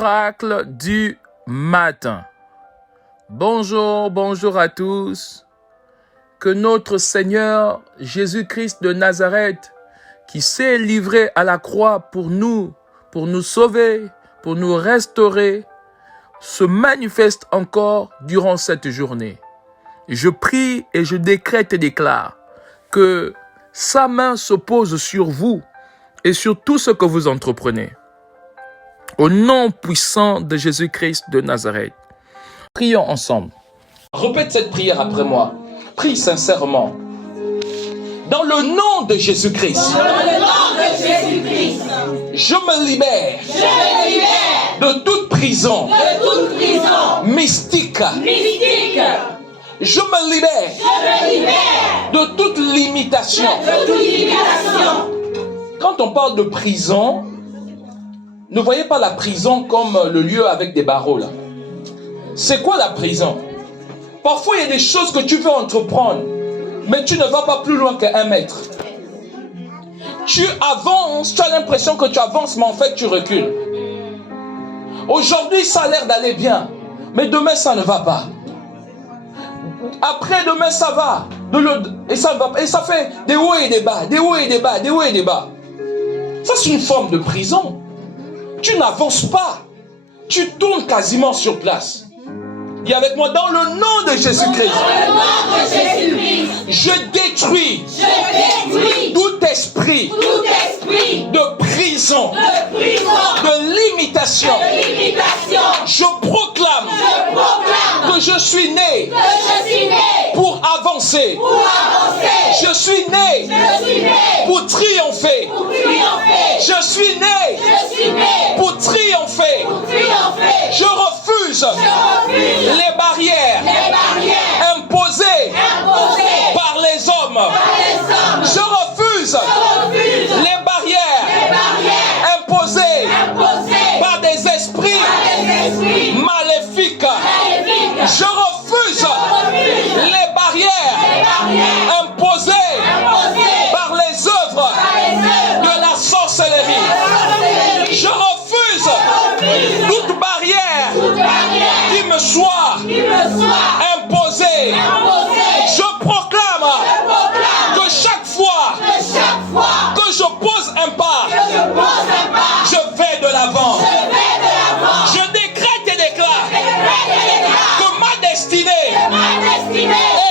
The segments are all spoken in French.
L'oracle du matin. Bonjour, bonjour à tous. Que notre Seigneur Jésus-Christ de Nazareth, qui s'est livré à la croix pour nous sauver, pour nous restaurer, se manifeste encore durant cette journée. Je prie et je décrète et déclare que sa main se pose sur vous et sur tout ce que vous entreprenez. Au nom puissant de Jésus-Christ de Nazareth. Prions ensemble. Répète cette prière après moi. Prie sincèrement. Dans le nom de Jésus-Christ. Je me libère. De toute prison. Mystique. Je me libère. De toute limitation. Quand on parle de prison, ne voyez pas la prison comme le lieu avec des barreaux là. C'est quoi la prison? Parfois il y a des choses que tu veux entreprendre, mais tu ne vas pas plus loin qu'1 mètre. Tu avances, tu as l'impression que tu avances, mais en fait tu recules. Aujourd'hui ça a l'air d'aller bien, mais demain ça ne va pas. Après demain ça va, et ça ne va pas. Et ça fait des hauts et des bas, des hauts et des bas, des hauts et des bas. Ça c'est une forme de prison. Tu n'avances pas. Tu tournes quasiment sur place. Dis avec moi, dans le nom de Jésus-Christ. Je détruis tout esprit de prison, de limitation. Je proclame que je suis né pour avancer. Je suis né pour triompher. Je suis né pour triompher. Je refuse les barrières imposées par les hommes. Je refuse les barrières imposées par des esprits maléfiques. Je refuse les barrières imposées par les œuvres de la sorcellerie. Je refuse toute barrière qui me soit imposée. Je proclame que chaque fois que je pose un pas, je vais de l'avant. Je décrète et déclare que ma destinée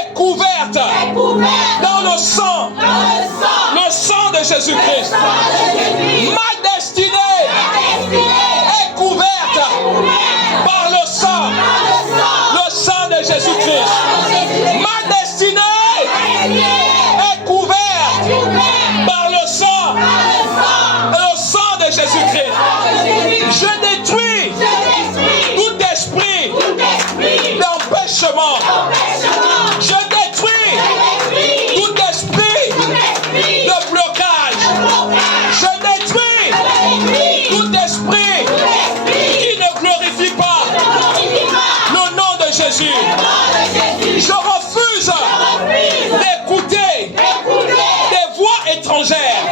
est couverte dans le sang de Jésus-Christ. Ma destinée est couverte par le sang de Jésus-Christ. Ma destinée est couverte par le sang de Jésus-Christ. Je détruis tout esprit d'empêchement. Je détruis tout esprit de blocage. Je détruis tout esprit qui ne glorifie pas le nom de Jésus. Je refuse d'écouter des voix étrangères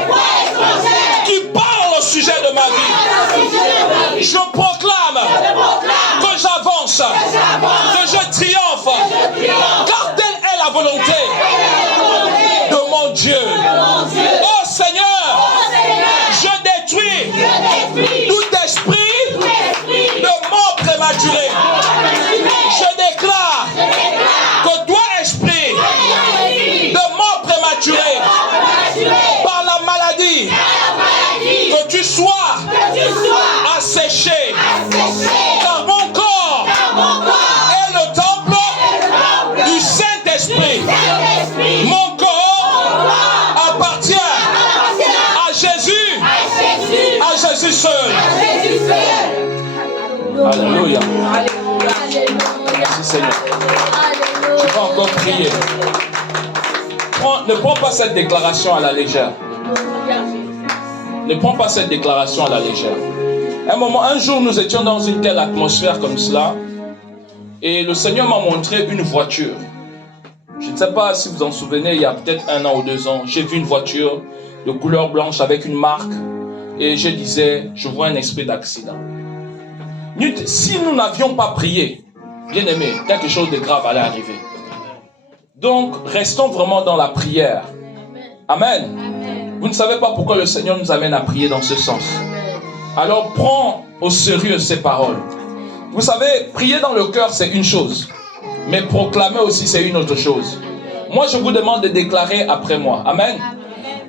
qui parlent au sujet de ma vie. Je proclame que j'avance, que je triomphe, car telle est la volonté de mon Dieu. Oh Seigneur, je détruis tout esprit de mort prématurée. Je déclare que toi, esprit de mort prématurée, par la maladie, que tu sois asséché, car mon corps est le temple du Saint-Esprit. Mon corps appartient à Jésus seul. Alléluia. Merci Seigneur. Tu peux encore prier. Ne prends pas cette déclaration à la légère. Ne prends pas cette déclaration à la légère. Un jour, nous étions dans une telle atmosphère comme cela, et le Seigneur m'a montré une voiture. Je ne sais pas si vous en souvenez, il y a peut-être 1 an ou 2 ans, j'ai vu une voiture de couleur blanche avec une marque, et je disais, je vois un esprit d'accident. Si nous n'avions pas prié, bien aimé, quelque chose de grave allait arriver. Donc, restons vraiment dans la prière. Amen. Vous ne savez pas pourquoi le Seigneur nous amène à prier dans ce sens. Alors, prends au sérieux ces paroles. Vous savez, prier dans le cœur, c'est une chose. Mais proclamer aussi, c'est une autre chose. Moi, je vous demande de déclarer après moi. Amen.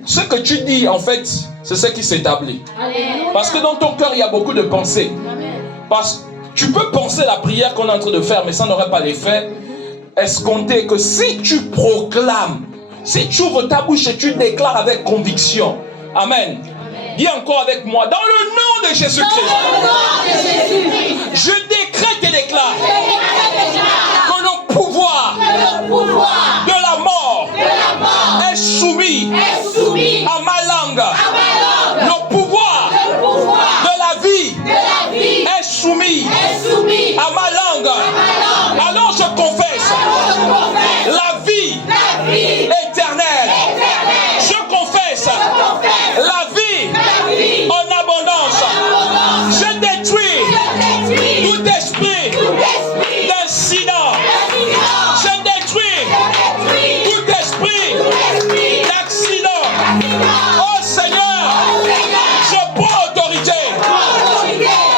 Ce que tu dis, en fait, c'est ce qui s'établit. Parce que dans ton cœur, il y a beaucoup de pensées. Parce que tu peux penser la prière qu'on est en train de faire, mais ça n'aurait pas l'effet escompté. Que si tu proclames, si tu ouvres ta bouche et tu déclares avec conviction. Amen. Dis encore avec moi, dans le nom de Jésus-Christ, je décrète et déclare que le pouvoir de la mort est soumis à ma langue. Le pouvoir de la vie est soumis à ma langue. Alors je confesse la vie éternelle. Je confesse la vie en abondance. Je détruis tout esprit d'incident. Je détruis tout esprit d'accident. Oh Seigneur, je prends autorité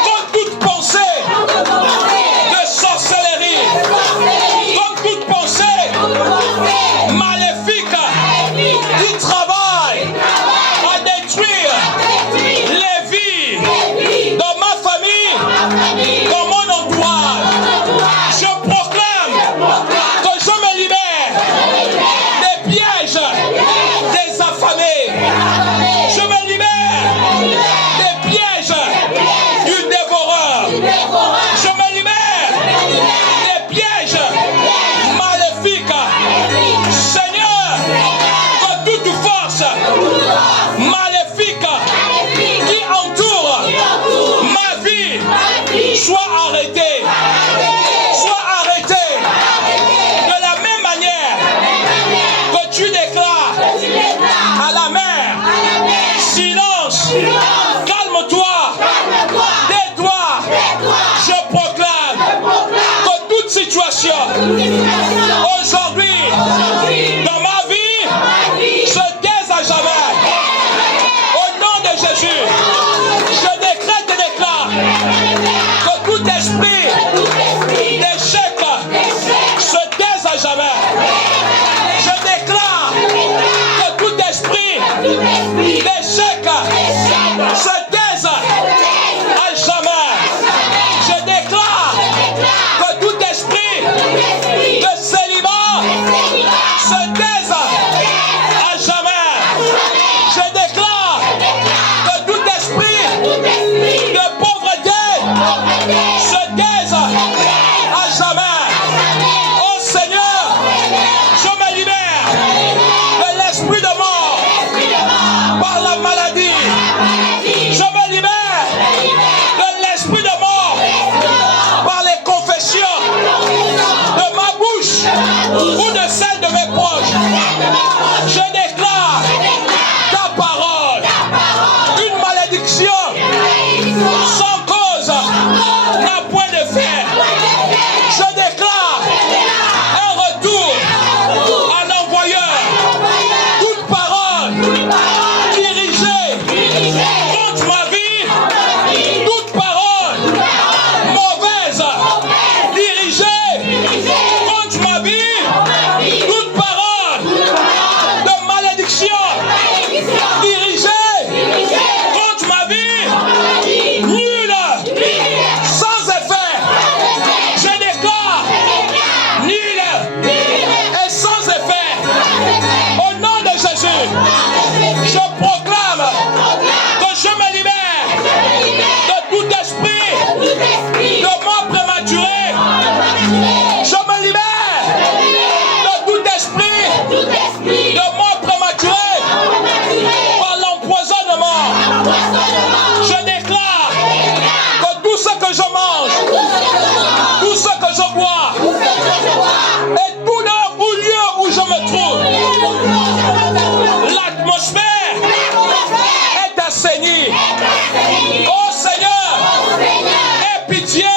contre toute pensée de sorcellerie, contre toute pensée maléfique qui travaille à détruire les vies dans ma famille, dans mon entourage. Je proclame que je me libère des pièges des affamés. Je me libère des pièges du dévoreur. Je me libère des pièges maléfiques. Seigneur, que toute force maléfique qui entoure ma vie soit arrêtée. Soit arrêtée. De la même manière que tu déclares à la mer, silence, calme-toi, tais-toi. Je proclame que toute situation aujourd'hui dans ma vie se taise à jamais. Au nom de Jésus, je décrète et déclare que tout esprit d'échec se taise à jamais. Je déclare que tout esprit d'échec se taise à jamais. Je déclare que tout esprit de célibat se taise à jamais. Je déclare que tout esprit de pauvreté se taise à jamais. Oh Seigneur, je me libère de l'esprit de mort par la maladie. Je me libère de l'esprit de mort par les confessions de ma bouche ou de celle de mes proches. Je déclare ta parole, une malédiction sans cause n'a point de fer. Je déclare un retour à l'envoyeur. Toute parole dirigée contre ma vie, toute parole mauvaise dirigée contre ma vie, toute parole de malédiction dirigée contre ma vie, nulle, sans effet. Je déclare nulle et sans effet. Au nom de Jésus, je proclame que je me libère de tout esprit de mort prématurée. Je me libère de tout esprit de mort prématurée par l'empoisonnement. Je déclare que tout ce que je mange, tout ce que je bois, et tout au lieu où je me trouve, l'atmosphère est assainie. Oh Seigneur, aie pitié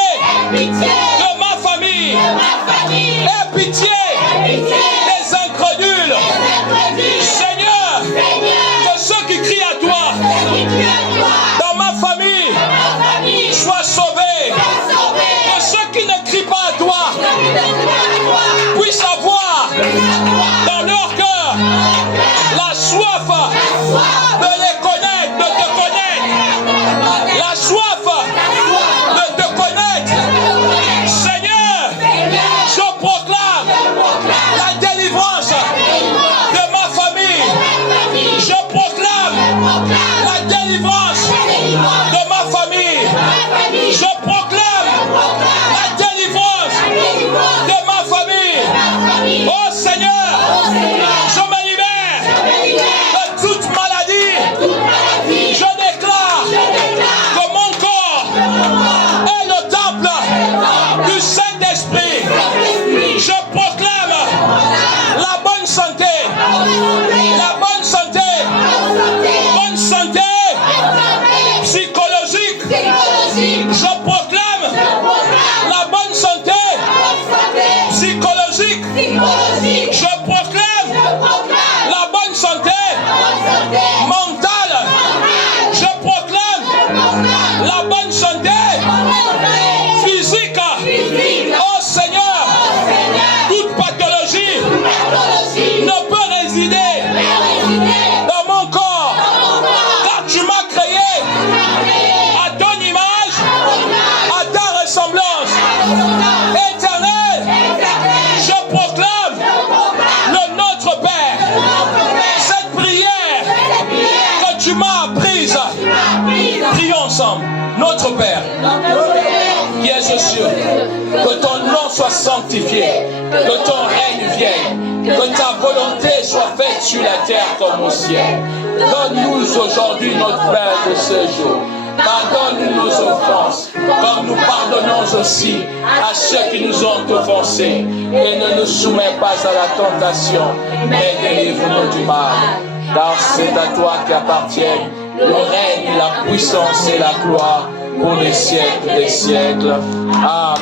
Je proclame la bonne santé psychologique. Je proclame la bonne santé mentale. Je proclame la bonne santé physique. Oh Seigneur, toute pathologie ne peut résider dans mon corps, car tu m'as créé à ton image, à ta ressemblance. Éternel, je proclame le Notre Père, cette prière que tu m'as apprise. Prions ensemble. Notre Père, qui es aux cieux, que ton nom soit sanctifié, que ton règne vienne, que ta volonté soit faite sur la terre comme au ciel. Donne-nous aujourd'hui notre pain de ce jour. Pardonne nos offenses, comme nous pardonnons aussi à ceux qui nous ont offensés. Et ne nous soumets pas à la tentation, mais délivre-nous du mal. Car c'est à toi qu'appartiennent le règne, la puissance et la gloire pour les siècles des siècles. Amen.